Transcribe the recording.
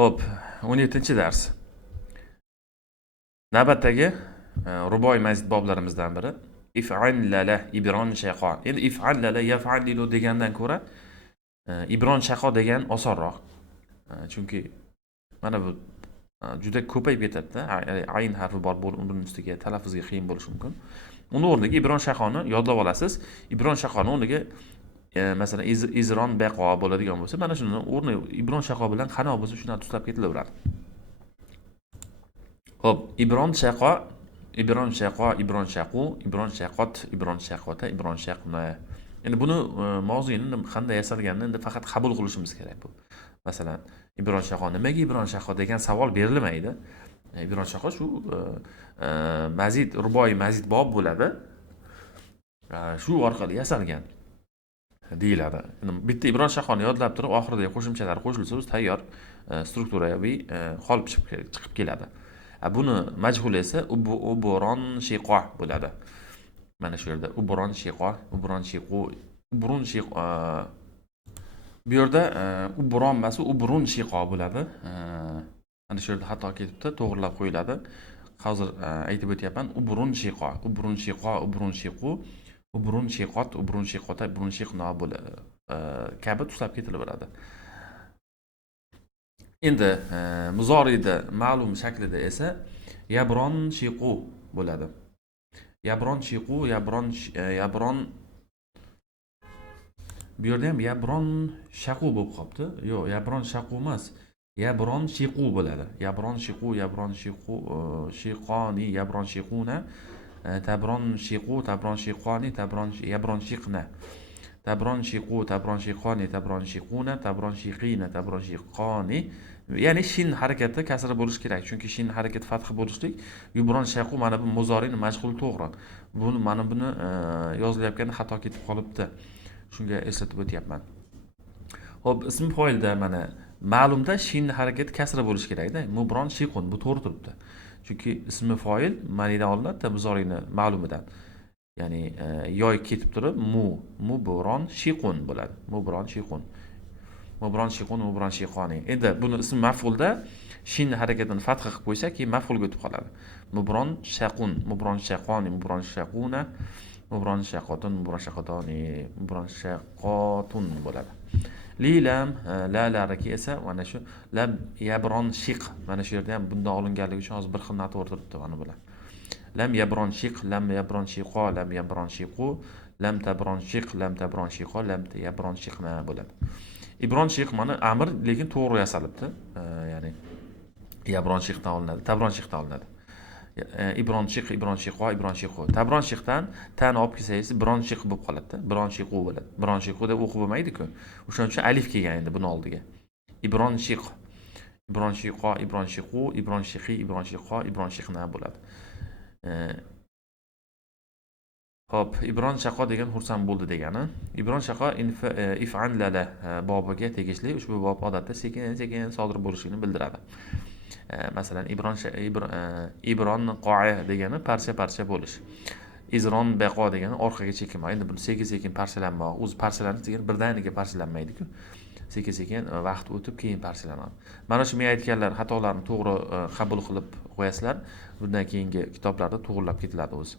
Xo'p, 17-dars. Navbatdagi ruboiy mazid boblarimizdan biri if'al lala ibron shaqo. Endi if'al lala yaf'alilu degandan ko'ra ibron shaqo degan osonroq. Chunki mana bu juda ko'payib ketadi-da. Ayn harfi bor bo'lib, uning ustiga talaffuzga qiyin bo'lishi mumkin. Uni o'rniga ibron shaqoni yodlab olasiz. Ibron shaqoni o'rniga masalan izron baqo bo'ladigan bo'lsa, mana shuni o'rni ibron shaqo bilan qanaqa bo'lsa shuni tuslab ketilaveradi. Xo'p, ibron shaqo, ibron shaqo, ibron shaqu, ibron shaqot, ibron shaqota, ibron shaqna. Endi buni mavzuyini qanday yasalganini endi faqat qabul qilishimiz kerak bu. Masalan, ibron shaqo nimaga ibron shaqo degan savol berilmaydi. Ibron shaqo shu mazid, ruboiy mazid bob bo'ladi. Shu orqali yasalgan deyiladi. Endi bitta ibron shaqoni yodlab turib, oxirida qo'shimchalar qo'shilsa, o'zi tayyor strukturaviy qolip chiqib keladi. Buni majhul esa uburon shiqo bo'ladi. Mana shu yerda uburon shiqo, uburon shiqu, uburun shiqo. Bu yerda uburon emas, uburun shiqo bo'ladi. Mana shu yerda xato ketibdi, to'g'rilab qo'yiladi. Hozir aytib o'tyapman. Uburun shiqo, uburun shiqo, uburun shiqu, uburun shiqot, uburun shiqota, uburun shiqno bo'ladi. Kabi tuslab ketilaveradi. Endi muzoriyda ma'lum shaklida esa yabron shiqu bo'ladi. Yabron shiqu, yabron bu yerda ham yabron shaqu bo'lib qolibdi. Yo'q, yabron shaqu emas. Yabron shiqu bo'ladi. Yabron shiqu, yabron shiqu, shiqoni, yabron shiquna, tabron shiqu, tabron shiqoni, yabron shiqna. Tabron shiqu, tabron shiqoni, tabron shiquna, tabron shiqina, tabron shiqoni. Ya'ni shin harakati kasra bo'lishi kerak. Chunki shin harakati fathi bo'lishlik. Yubron shaqu mana bu muzorining majhul to'g'ri. Buni yozilayotganda xato ketib qolibdi. Shunga eslatib o'tyapman. Xo'p, ism foilda mana ma'lumda shin harakati kasra bo'lishi kerak-da. Mubron shiqun bu to'g'ri turibdi. Chunki ismi foil ma'nidan olinadi muzorining ma'lumidan. Ya'ni yoy ketib turib mubron shiqun bo'ladi. Mubron shiqun. Mubron shiqun, mubron shiqoni. Endi buni ism maf'ulda shin harakatini fath qilib qo'ysak, keyin maf'ulga o'tib qoladi. Mubron shaqun, mubron shaqoni, mubron shaquna, mubron shaqotun, mubron shaqotoni, mubron shaqotun bo'ladi. Lilam lalariki esa mana shu lam yabron shiq. Mana shu yerda ham bundan olinganligi uchun hozir bir xil noto'g'ri turibdi mana bular. Lam yabron shiq, lam yabron shiqo, lam yabron shiqu, lam tabron shiq, lam tabron shiqo, lam yabron shiqna bo'ladi. Ibron shiq mana amr lekin to'g'ri yasalibdi. Ya'ni yabron shiqdan olinadi, tabron shiqdan olinadi. Ibron shiq, ibron shiqo, ibron shiqu. Tabron shiqdan tan olib kelsangiz biron shiq bo'lib qoladi-da. Biron shiqu bo'ladi. Biron shiqu deb o'qib bo'lmaydi-ku. O'shaning uchun alif kelgan endi buni oldiga. Ibron shiq, ibron shiqo, ibron shiqu, ibron shiqi, ibron shiqo, ibron shiqna bo'ladi. Xo'p, ibron shaqo degan xursand bo'ldi degani. Ibron shaqo if'an lala bobiga tegishli. Ushbu bob odatda sekin-sekin sodir bo'lishini bildiradi. Masalan, ibron qo'a degani parcha-parcha bo'lish. Izron baqo degani orqaga chekinmoq. Endi bu sekin-sekin parchalanmoq. O'zi parchalanib degan birdaniga parchalanmaydi-ku. Sekin-sekin vaqt o'tib keyin parchalanadi. Mana shu men aytganlar xatolarni to'g'ri qabul qilib qo'yasizlar. Bundan keyingi kitoblarda to'g'rilab ketiladi o'zi.